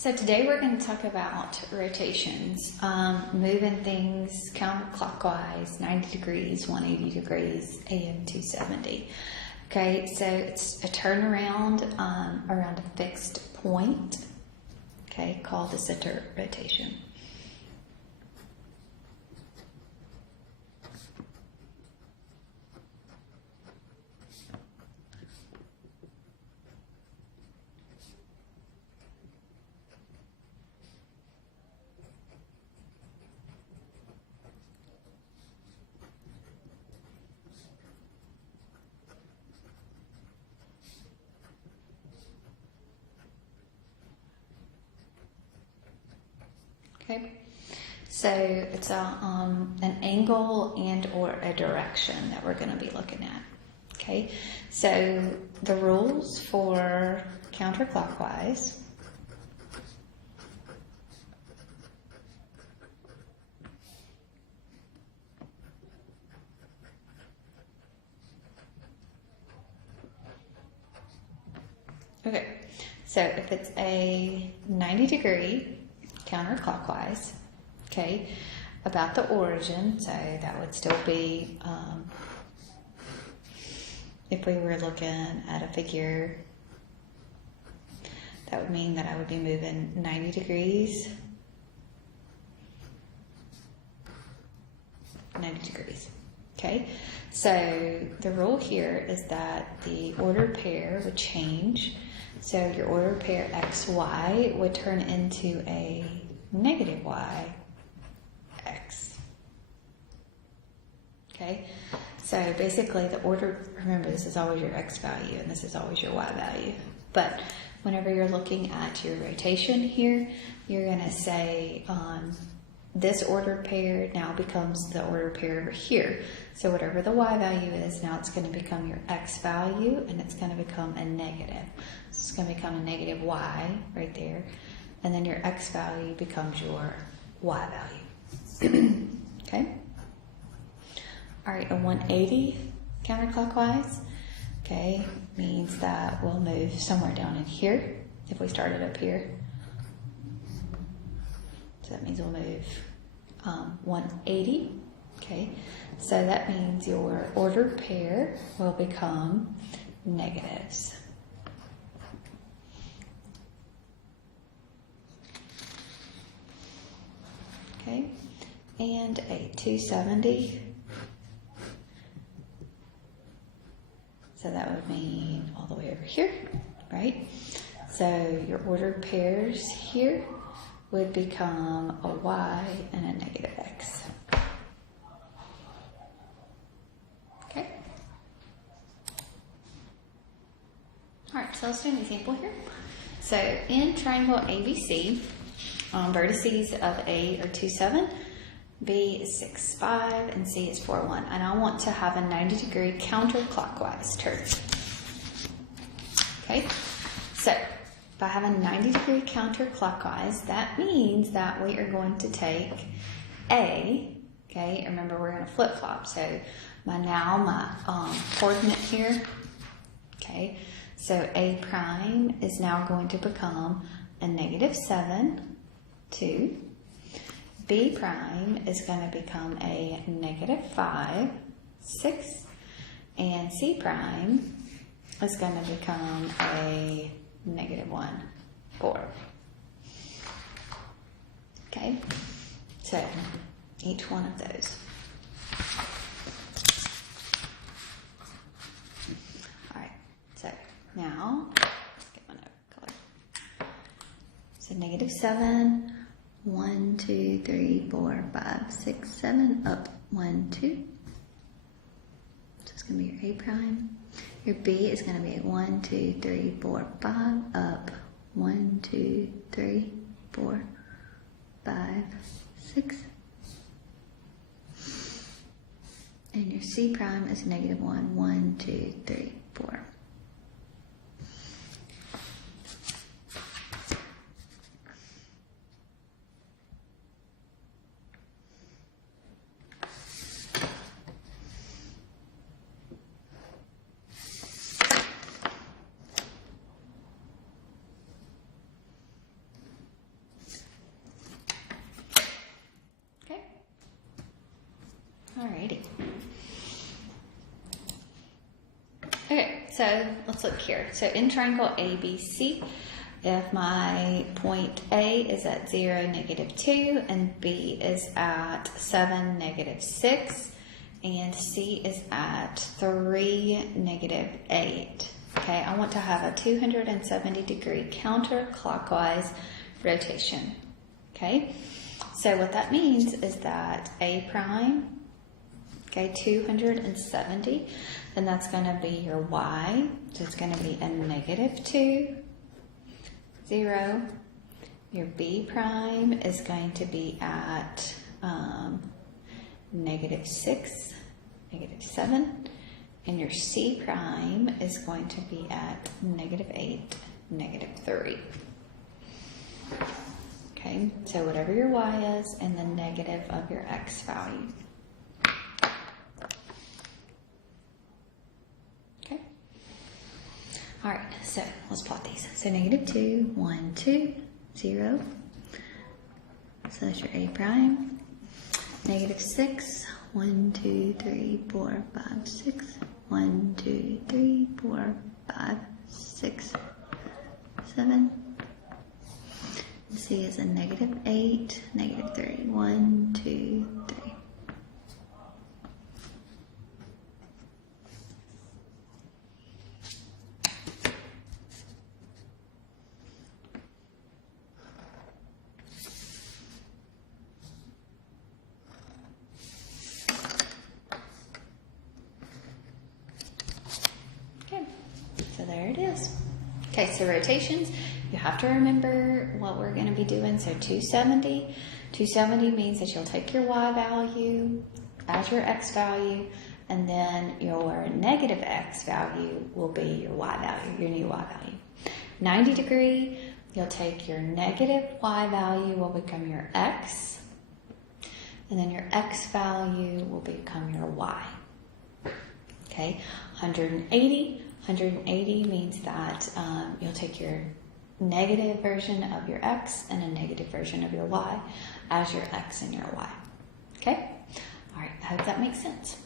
So today we're going to talk about rotations, moving things counterclockwise, 90 degrees, 180 degrees, and 270. Okay, so it's a turnaround around a fixed point, okay, called the center rotation. Okay, so it's an angle and or a direction that we're going to be looking at. Okay, so the rules for counterclockwise. Okay, so if it's a 90 degree counterclockwise, okay, about the origin, so that would still be, if we were looking at a figure, that would mean that I would be moving 90 degrees, 90 degrees, okay? So the rule here is that the ordered pair would change. So your ordered pair XY would turn into a negative Y X. Okay, so basically the order, remember this is always your X value and this is always your Y value. But whenever you're looking at your rotation here, you're going to say this ordered pair now becomes the ordered pair over here. So whatever the Y value is, now it's going to become your X value and it's going to become a negative. So it's going to become a negative Y right there. And then your X value becomes your Y value. Okay? All right, a 180 counterclockwise, okay, means that we'll move somewhere down in here if we started up here. So that means we'll move 180, okay? So that means your ordered pair will become negatives. Okay, and a 270. So that would mean all the way over here, right? So your ordered pairs here would become a Y and a negative X. Okay. All right, so let's do an example here. So in triangle ABC, vertices of A are 2, 7, B is 6, 5, and C is 4, 1. And I want to have a 90 degree counterclockwise turn. Okay, so if I have a 90 degree counterclockwise, that means that we are going to take A, okay, remember we're going to flip flop. So my coordinate here, okay, so A prime is now going to become a negative 7, 2. B prime is going to become a negative 5, 6. And C prime is going to become a negative 1, 4. Okay, so each one of those. All right, so now, let's get my color. So negative 7, 1, 2, 3, 4, 5, 6, 7, up 1, 2. So it's going to be your A prime. Your B is going to be 1, 2, 3, 4, 5, up 1, 2, 3, 4, 5, 6. And your C prime is negative 1, 1, 2, 3, 4. Okay, so let's look here. So in triangle ABC, if my point A is at 0, -2, and B is at 7, -6, and C is at 3, -8. Okay, I want to have a 270-degree counterclockwise rotation. Okay, so what that means is that A prime, okay, 270, then that's going to be your Y, so it's going to be a -2, 0. Your B prime is going to be at -6, -7, and your C prime is going to be at -8, -3. Okay, so whatever your Y is and the negative of your X value. Okay. All right, so let's plot these. So -2, 1, 2, 0. So that's your A prime. -6, 1, 2, 3, 4, 5, 6. 1, 2, 3, 4, 5, 6, 7. C is a -8, -3. 1, 2, 3. Okay, so there it is. Okay, so rotations. You have to remember what we're going to be doing. So 270. 270 means that you'll take your Y value as your X value, and then your negative X value will be your Y value, your new Y value. 90 degree, you'll take your negative Y value will become your X, and then your X value will become your Y. Okay, 180. 180 means that you'll take your negative version of your X and a negative version of your Y as your X and your Y. Okay? All right, I hope that makes sense.